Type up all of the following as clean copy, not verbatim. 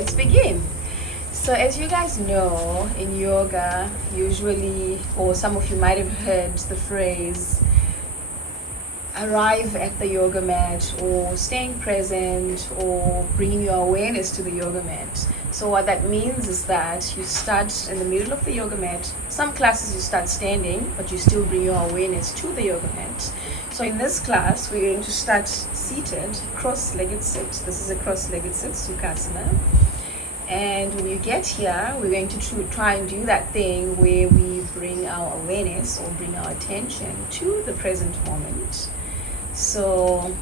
let's begin. So as you guys know, in yoga, usually, or some of you might have heard the phrase, arrive at the yoga mat, or staying present, or bringing your awareness to the yoga mat. So what that means is that you start in the middle of the yoga mat. Some classes you start standing, but you still bring your awareness to the yoga mat. So in this class, we're going to start seated, cross-legged sit. This is a cross-legged sit, Sukhasana. And when you get here, we're going to try and do that thing where we bring our awareness or bring our attention to the present moment. So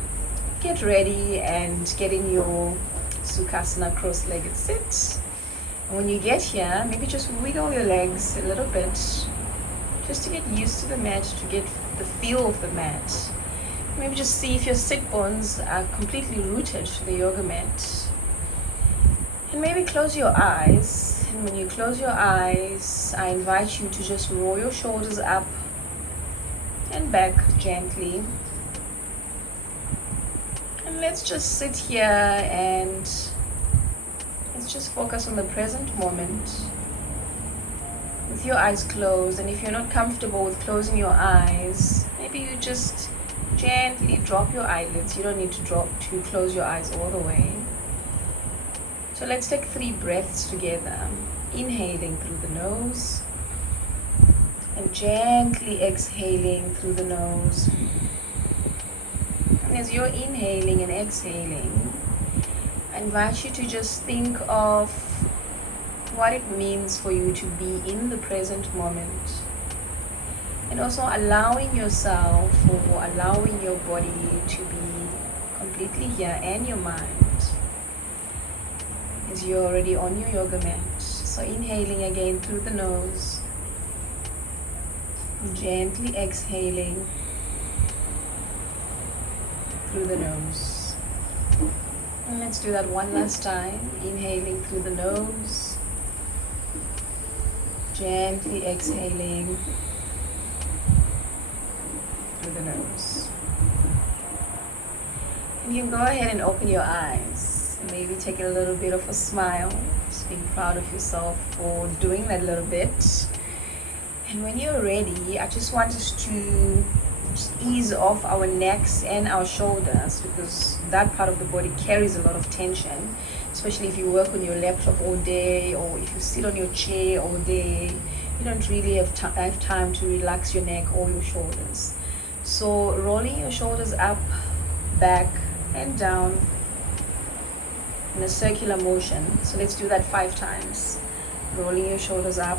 get ready and get in your Sukhasana cross-legged sit. And when you get here, maybe just wiggle your legs a little bit, just to get used to the mat, to get the feel of the mat. Maybe just see if your sit bones are completely rooted to the yoga mat. And maybe close your eyes. And when you close your eyes, I invite you to just roll your shoulders up and back gently. And let's just sit here and let's just focus on the present moment with your eyes closed. And if you're not comfortable with closing your eyes, maybe you just gently drop your eyelids. You don't need to close your eyes all the way. So let's take 3 breaths together. Inhaling through the nose and gently exhaling through the nose. And as you're inhaling and exhaling, I invite you to just think of what it means for you to be in the present moment. And also allowing yourself or allowing your body to be completely here, and your mind, as you're already on your yoga mat. So inhaling again through the nose, gently exhaling through the nose. And let's do that one last time. Inhaling through the nose, gently exhaling through the nose. And you can go ahead and open your eyes. Maybe take a little bit of a smile, just being proud of yourself for doing that little bit. And when you're ready, I just want us to just ease off our necks and our shoulders, because that part of the body carries a lot of tension, especially if you work on your laptop all day, or if you sit on your chair all day. You don't really have time to relax your neck or your shoulders. So rolling your shoulders up, back and down in a circular motion. So let's do that 5 times. Rolling your shoulders up,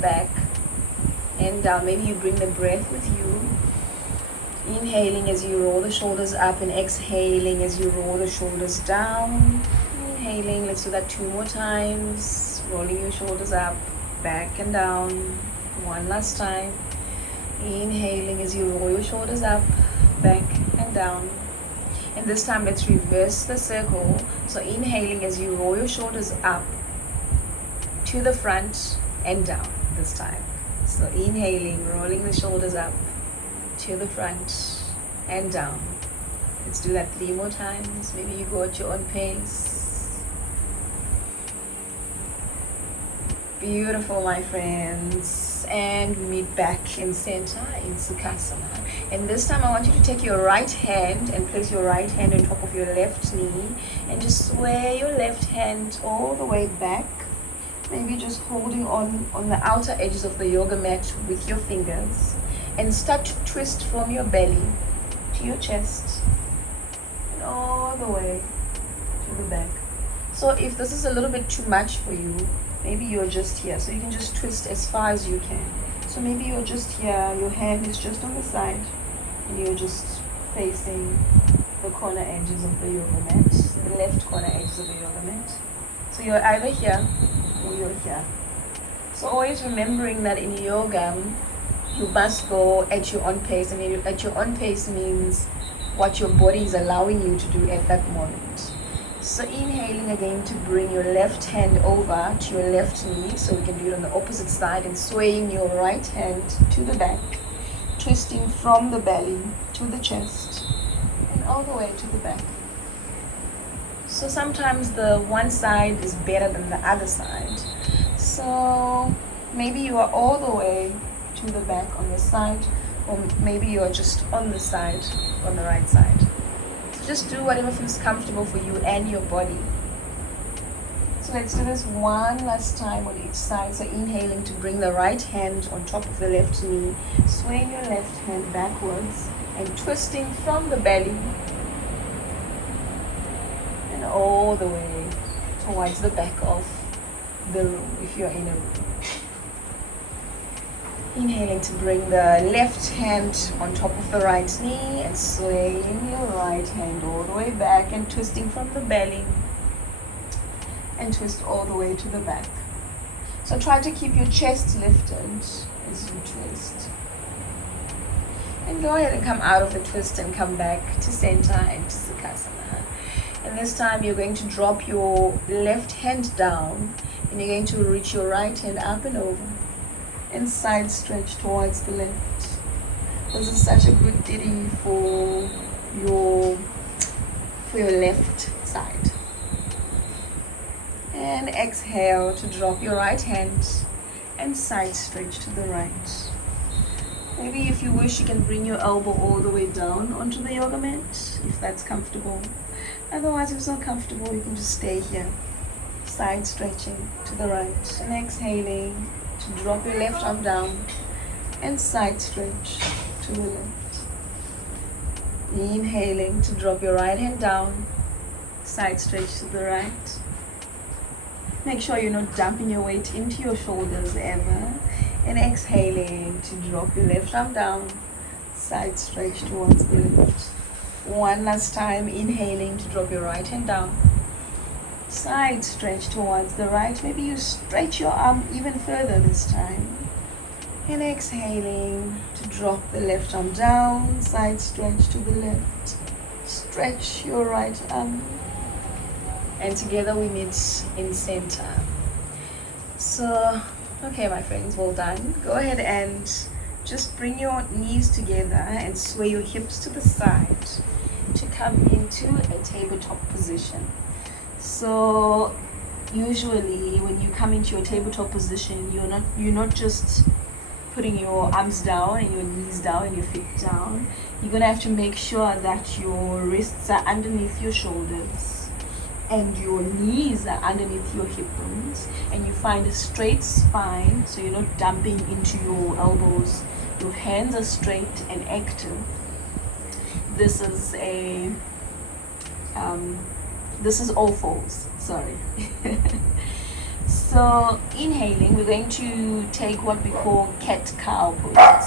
back and down. Maybe you bring the breath with you. Inhaling as you roll the shoulders up and exhaling as you roll the shoulders down. Inhaling, let's do that 2 more times. Rolling your shoulders up, back and down. One last time. Inhaling as you roll your shoulders up, back and down. And this time let's reverse the circle. So inhaling as you roll your shoulders up to the front and down this time. So inhaling, rolling the shoulders up to the front and down. Let's do that 3 more times. Maybe you go at your own pace. Beautiful, my friends. And we meet back in center in Sukhasana. And this time I want you to take your right hand and place your right hand on top of your left knee and just sway your left hand all the way back. Maybe just holding on the outer edges of the yoga mat with your fingers, and start to twist from your belly to your chest and all the way to the back. So if this is a little bit too much for you, maybe you're just here, so you can just twist as far as you can. So maybe you're just here, your hand is just on the side, and you're just facing the corner edges of the yoga mat, the left corner edges of the yoga mat. So you're either here or you're here. So always remembering that in yoga, you must go at your own pace. And at your own pace means what your body is allowing you to do at that moment. So inhaling again to bring your left hand over to your left knee, so we can do it on the opposite side, and swaying your right hand to the back, twisting from the belly to the chest and all the way to the back. So sometimes the one side is better than the other side. So maybe you are all the way to the back on your side, or maybe you are just on the side, on the right side. So just do whatever feels comfortable for you and your body. So let's do this one last time on each side. So inhaling to bring the right hand on top of the left knee, swaying your left hand backwards and twisting from the belly and all the way towards the back of the room if you're in a room. Inhaling to bring the left hand on top of the right knee and swaying your right hand all the way back and twisting from the belly and twist all the way to the back. So try to keep your chest lifted as you twist. And go ahead and come out of the twist and come back to center and to Sukhasana. And this time you're going to drop your left hand down and you're going to reach your right hand up and over and side stretch towards the left. This is such a good ditty for your left side. And exhale to drop your right hand and side stretch to the right. Maybe if you wish, you can bring your elbow all the way down onto the yoga mat if that's comfortable. Otherwise, if it's not comfortable, you can just stay here. Side stretching to the right and exhaling to drop your left arm down and side stretch to the left. Inhaling to drop your right hand down, side stretch to the right. Make sure you're not dumping your weight into your shoulders ever. And exhaling to drop your left arm down, side stretch towards the left. One last time, inhaling to drop your right hand down, side stretch towards the right. Maybe you stretch your arm even further this time. And exhaling to drop the left arm down, side stretch to the left. Stretch your right arm. And together we meet in center. So, okay my friends, well done. Go ahead and just bring your knees together and sway your hips to the side to come into a tabletop position. So usually when you come into your tabletop position, you're not just putting your arms down and your knees down and your feet down. You're gonna have to make sure that your wrists are underneath your shoulders and your knees are underneath your hip bones, and you find a straight spine, so you're not dumping into your elbows. Your hands are straight and active. This is all fours, sorry. So inhaling, we're going to take what we call cat-cow poses.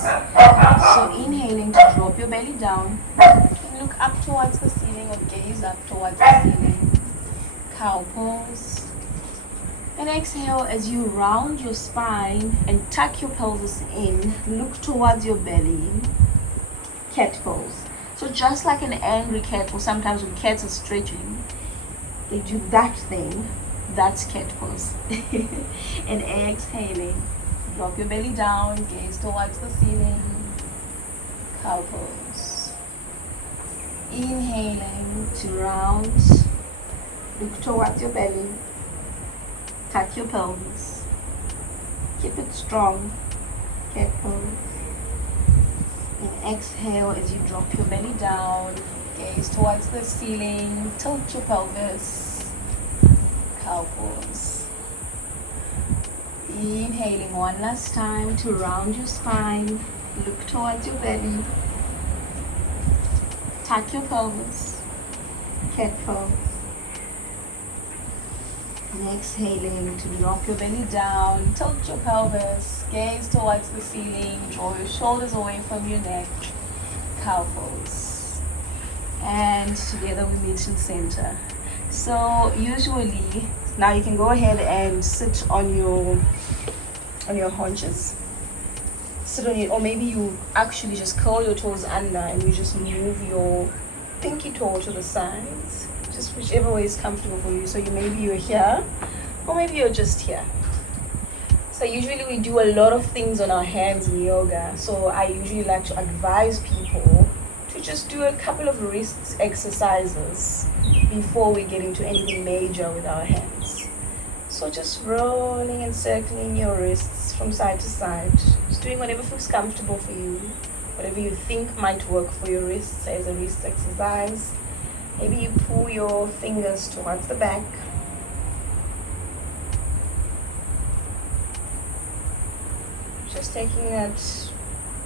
So inhaling to drop your belly down and look up towards the ceiling or gaze up towards the ceiling. Cow pose. And exhale as you round your spine and tuck your pelvis in, look towards your belly. Cat pose. So just like an angry cat, or sometimes when cats are stretching, they do that thing. That's cat pose. And exhaling, drop your belly down, gaze towards the ceiling. Cow pose. Inhaling to round. Look towards your belly, tuck your pelvis, keep it strong, cat pose. And exhale as you drop your belly down, gaze towards the ceiling, tilt your pelvis, cow pose. Inhaling one last time to round your spine, look towards your belly, tuck your pelvis, cat pose. And exhaling to drop your belly down, tilt your pelvis, gaze towards the ceiling, draw your shoulders away from your neck, cow pose. And together we meet in center. So usually, now you can go ahead and sit on your haunches. Sit on it, or maybe you actually just curl your toes under and you just move your pinky toe to the sides. Just whichever way is comfortable for you. So maybe you're here, or maybe you're just here. So usually we do a lot of things on our hands in yoga. So I usually like to advise people to just do a couple of wrist exercises before we get into anything major with our hands. So just rolling and circling your wrists from side to side, just doing whatever feels comfortable for you, whatever you think might work for your wrists as a wrist exercise. Maybe you pull your fingers towards the back. Just taking that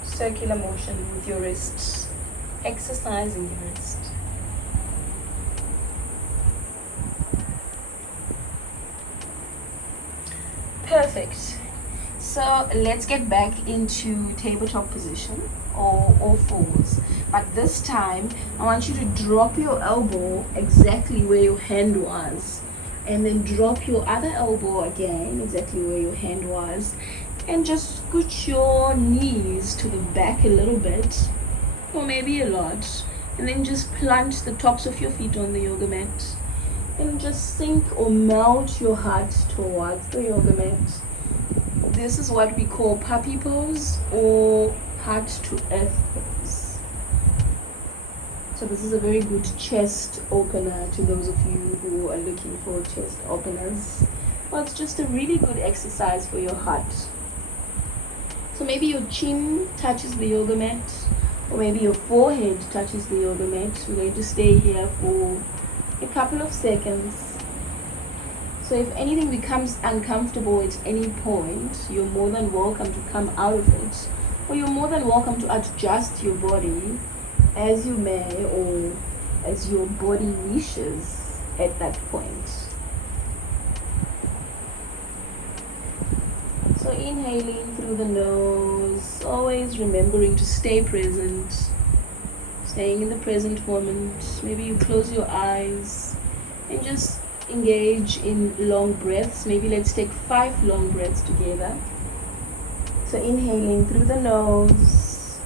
circular motion with your wrists, exercising your wrist. Perfect. So let's get back into tabletop position or fours. But this time, I want you to drop your elbow exactly where your hand was. And then drop your other elbow again, exactly where your hand was. And just scoot your knees to the back a little bit, or maybe a lot. And then just plant the tops of your feet on the yoga mat. And just sink or melt your heart towards the yoga mat. This is what we call puppy pose or heart to earth pose. So this is a very good chest opener to those of you who are looking for chest openers. Well, it's just a really good exercise for your heart. So maybe your chin touches the yoga mat, or maybe your forehead touches the yoga mat. We're going to stay here for a couple of seconds. So if anything becomes uncomfortable at any point, you're more than welcome to come out of it, or you're more than welcome to adjust your body as you may or as your body wishes at that point. So inhaling through the nose, always remembering to stay present, staying in the present moment. Maybe you close your eyes and just engage in long breaths. Maybe let's take 5 long breaths together. So inhaling through the nose,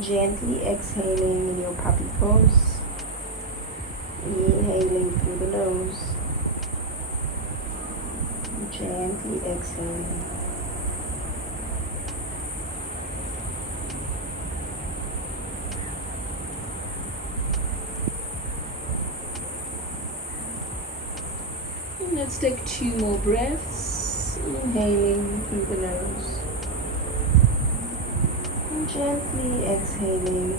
gently exhaling in your puppy pose. Inhaling through the nose, gently exhaling. And let's take 2 more breaths. Inhaling through the nose and gently exhaling.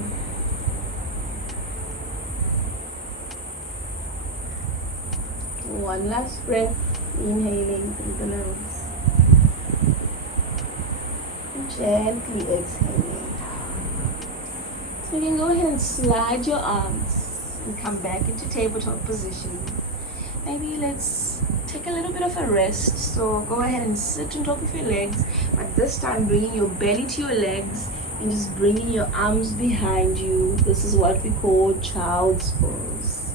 One last breath. Inhaling through the nose and gently exhaling. So you can go ahead and slide your arms and come back into tabletop position. Maybe let's take a little bit of a rest. So go ahead and sit on top of your legs, but this time bringing your belly to your legs and just bringing your arms behind you. This is what we call child's pose.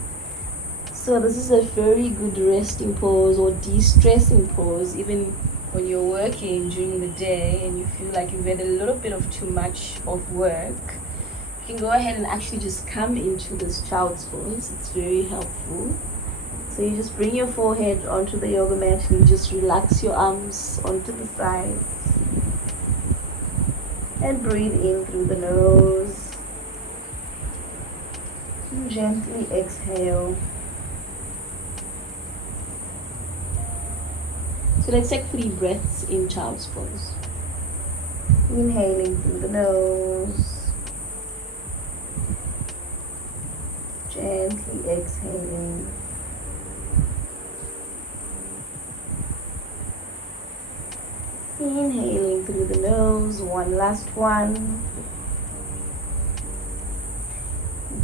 So this is a very good resting pose or de-stressing pose, even when you're working during the day and you feel like you've had a little bit of too much of work. You can go ahead and actually just come into this child's pose. It's very helpful. So you just bring your forehead onto the yoga mat and you just relax your arms onto the sides. And breathe in through the nose. And gently exhale. So let's take 3 breaths in child's pose. Inhaling through the nose. Gently exhaling. Inhaling through the nose, one last one.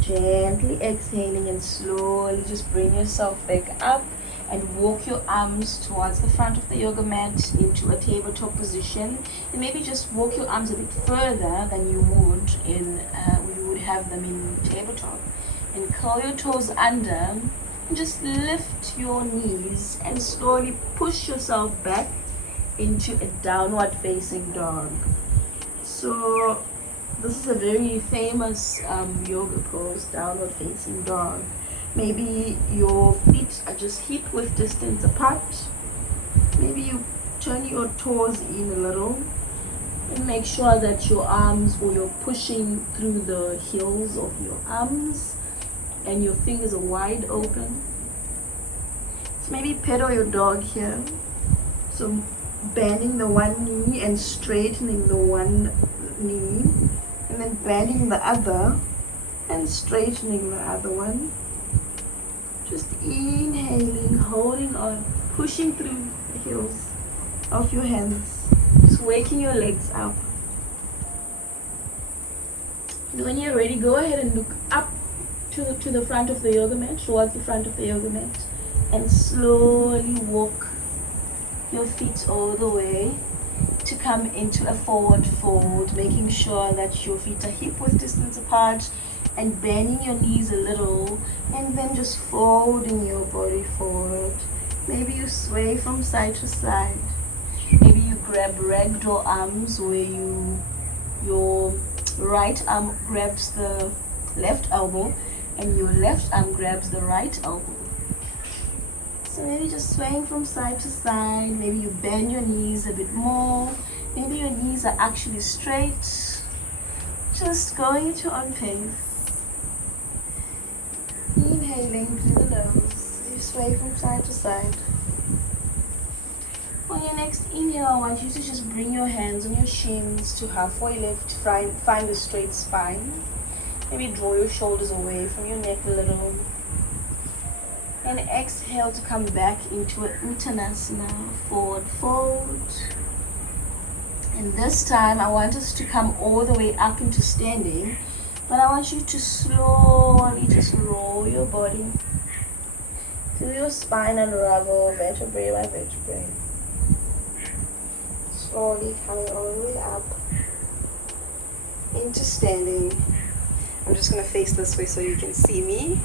Gently exhaling and slowly just bring yourself back up and walk your arms towards the front of the yoga mat into a tabletop position. And maybe just walk your arms a bit further than you would when you would have them in tabletop. And curl your toes under and just lift your knees and slowly push yourself back into a downward facing dog. So this is a very famous yoga pose, downward facing dog. Maybe your feet are just hip width distance apart. Maybe you turn your toes in a little and make sure that your arms, or you're pushing through the heels of your arms, and your fingers are wide open. So maybe pedal your dog here. So bending the one knee and straightening the one knee, and then bending the other and straightening the other one. Just inhaling, holding on, pushing through the heels of your hands, just waking your legs up. And when you're ready, go ahead and look up to the front of the yoga mat, towards the front of the yoga mat, and slowly walk your feet all the way to come into a forward fold, making sure that your feet are hip width distance apart and bending your knees a little, and then just folding your body forward. Maybe you sway from side to side. Maybe you grab ragdoll arms where your right arm grabs the left elbow and your left arm grabs the right elbow. So maybe just swaying from side to side. Maybe you bend your knees a bit more. Maybe your knees are actually straight. Just going at your own pace. Inhaling through the nose as you sway from side to side. On your next inhale, I want you to just bring your hands on your shins to halfway lift. Find a straight spine. Maybe draw your shoulders away from your neck a little. And exhale to come back into an Uttanasana, forward fold. And this time I want us to come all the way up into standing, but I want you to slowly just roll your body. Feel your spine unravel vertebrae by vertebrae. Slowly coming all the way up into standing. I'm just going to face this way so you can see me.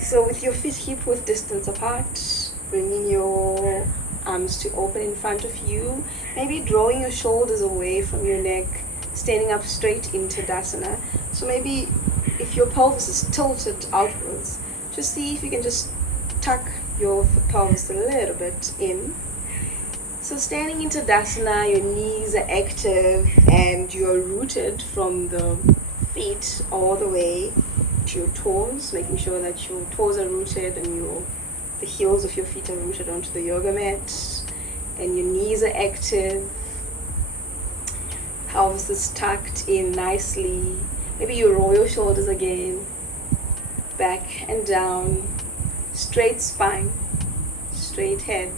So with your feet hip width distance apart, bringing your arms to open in front of you, maybe drawing your shoulders away from your neck, standing up straight into Tadasana. So maybe if your pelvis is tilted outwards, just see if you can just tuck your pelvis a little bit in. So standing into Tadasana, your knees are active and you are rooted from the feet all the way to your toes, making sure that your toes are rooted and the heels of your feet are rooted onto the yoga mat, and your knees are active. Pelvis is tucked in nicely. Maybe you roll your shoulders again, back and down, straight spine, straight head.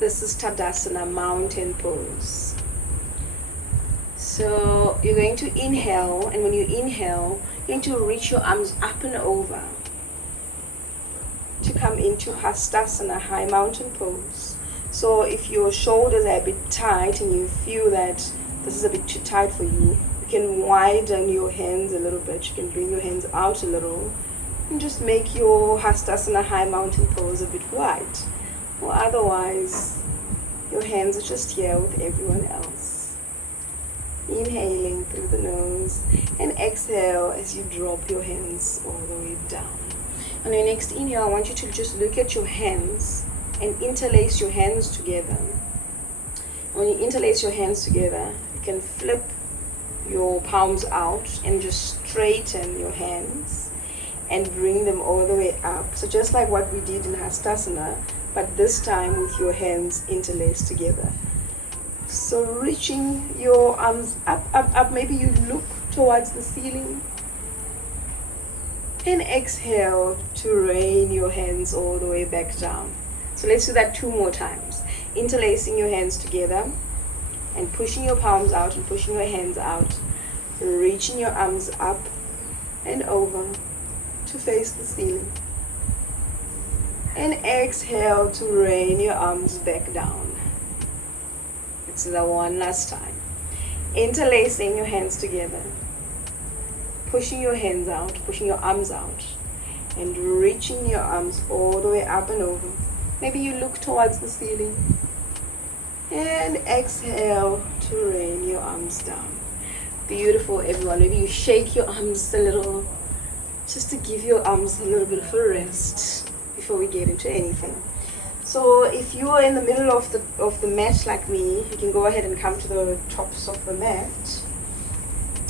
This is Tadasana, mountain pose. So you're going to inhale, and when you inhale, you're going to reach your arms up and over to come into Hastasana, high mountain pose. So if your shoulders are a bit tight and you feel that this is a bit too tight for you, you can widen your hands a little bit. You can bring your hands out a little and just make your Hastasana, high mountain pose a bit wide. Or otherwise, your hands are just here with everyone else. Inhaling through the nose and exhale as you drop your hands all the way down. On your next inhale, I want you to just look at your hands and interlace your hands together. When you interlace your hands together, you can flip your palms out and just straighten your hands and bring them all the way up. So just like what we did in Hastasana, but this time with your hands interlaced together. So reaching your arms up, up, up. Maybe you look towards the ceiling. And exhale to rain your hands all the way back down. So let's do that 2 more times. Interlacing your hands together and pushing your palms out and pushing your hands out. Reaching your arms up and over to face the ceiling. And exhale to rain your arms back down. Let's do that one last time. Interlacing your hands together. Pushing your hands out, pushing your arms out, and reaching your arms all the way up and over. Maybe you look towards the ceiling. And exhale to rain your arms down. Beautiful, everyone. Maybe you shake your arms a little, just to give your arms a little bit of a rest before we get into anything. So if you are in the middle of the mat like me, you can go ahead and come to the tops of the mat.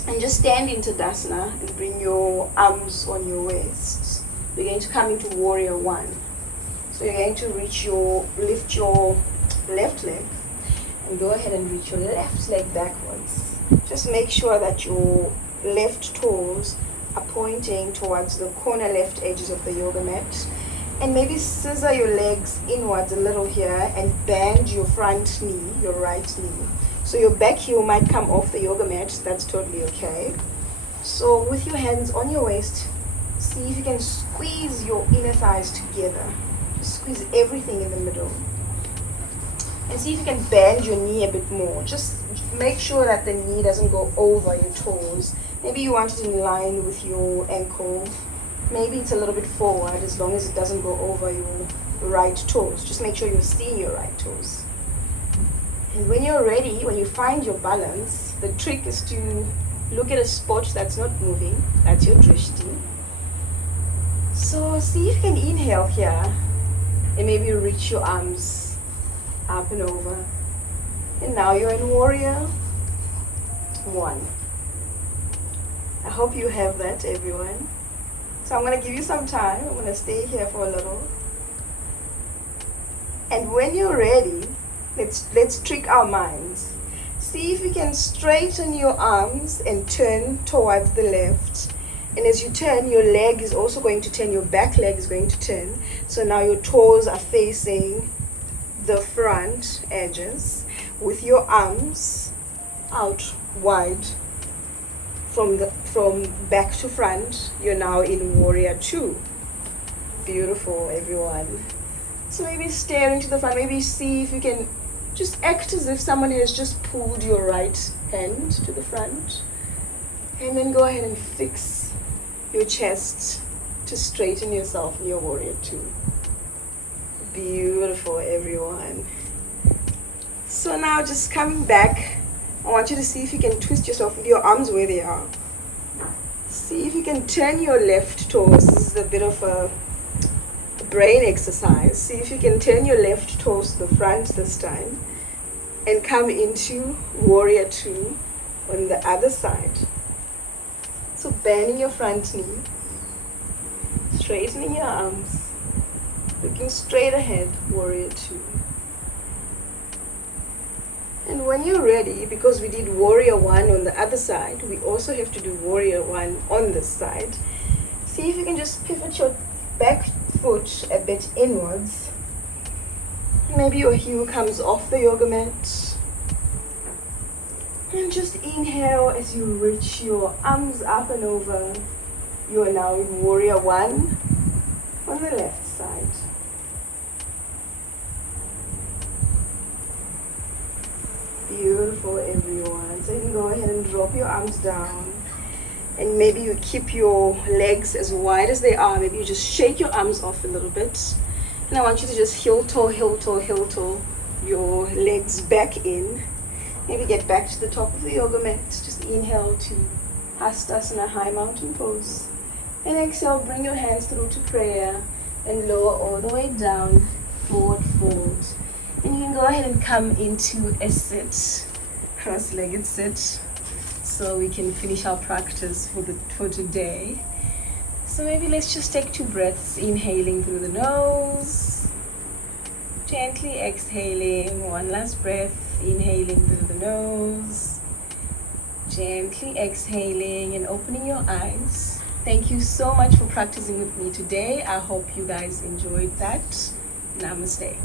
And just stand in Tadasana and bring your arms on your waist. We're going to come into Warrior One. So you're going to lift your left leg and go ahead and reach your left leg backwards. Just make sure that your left toes are pointing towards the corner left edges of the yoga mat. And maybe scissor your legs inwards a little here and bend your front knee, your right knee. So your back heel might come off the yoga mat. That's totally okay. So with your hands on your waist, see if you can squeeze your inner thighs together. Just squeeze everything in the middle. And see if you can bend your knee a bit more. Just make sure that the knee doesn't go over your toes. Maybe you want it in line with your ankle. Maybe it's a little bit forward, as long as it doesn't go over your right toes. Just make sure you're seeing your right toes. And when you're ready, when you find your balance, the trick is to look at a spot that's not moving. That's your drishti. So see if you can inhale here and maybe reach your arms up and over. And now you're in Warrior One. I hope you have that, everyone. So I'm going to give you some time. I'm going to stay here for a little. And when you're ready, let's trick our minds. See if you can straighten your arms and turn towards the left. And as you turn, your leg is also going to turn. Your back leg is going to turn. So now your toes are facing the front edges with your arms out wide. From back to front, you're now in Warrior Two. Beautiful, everyone. So maybe stare into the front. Maybe see if you can just act as if someone has just pulled your right hand to the front. And then go ahead and fix your chest to straighten yourself in your Warrior Two. Beautiful, everyone. So now just coming back, I want you to see if you can twist yourself with your arms where they are. See if you can turn your left toes. This is a bit of a brain exercise. See if you can turn your left toes to the front this time and come into Warrior Two on the other side. So bending your front knee, straightening your arms, looking straight ahead, Warrior Two. And when you're ready, because we did Warrior One on the other side, we also have to do Warrior One on this side. See if you can just pivot your back foot a bit inwards. Maybe your heel comes off the yoga mat. And just inhale as you reach your arms up and over. You are now in Warrior One on the left side. Beautiful, everyone. So you can go ahead and drop your arms down. And maybe you keep your legs as wide as they are. Maybe you just shake your arms off a little bit. And I want you to just heel toe your legs back in. Maybe get back to the top of the yoga mat. Just inhale to Hastasana, high mountain pose. And exhale, bring your hands through to prayer and lower all the way down, forward fold. And you can go ahead and come into a sit, cross-legged sit, so we can finish our practice for today. So maybe let's just take 2 breaths, inhaling through the nose, gently exhaling, 1 last breath, inhaling through the nose, gently exhaling and opening your eyes. Thank you so much for practicing with me today. I hope you guys enjoyed that. Namaste.